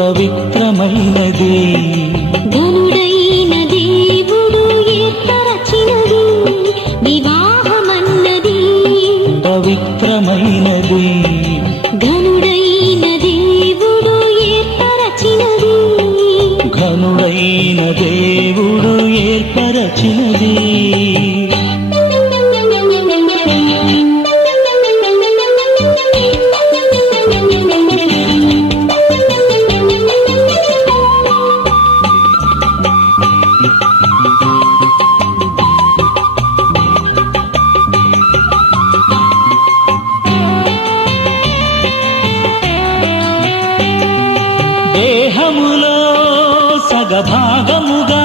పవిత్రమైనది ఘనుడైన దేవుడు ఏర్పరచినది వివాహమన్నది పవిత్రమైనది ఘనుడైన దేవుడు ఏర్పరచినది ఘనుడైన దేవుడు ఏర్పరచినది దేహములో సగభాగముగా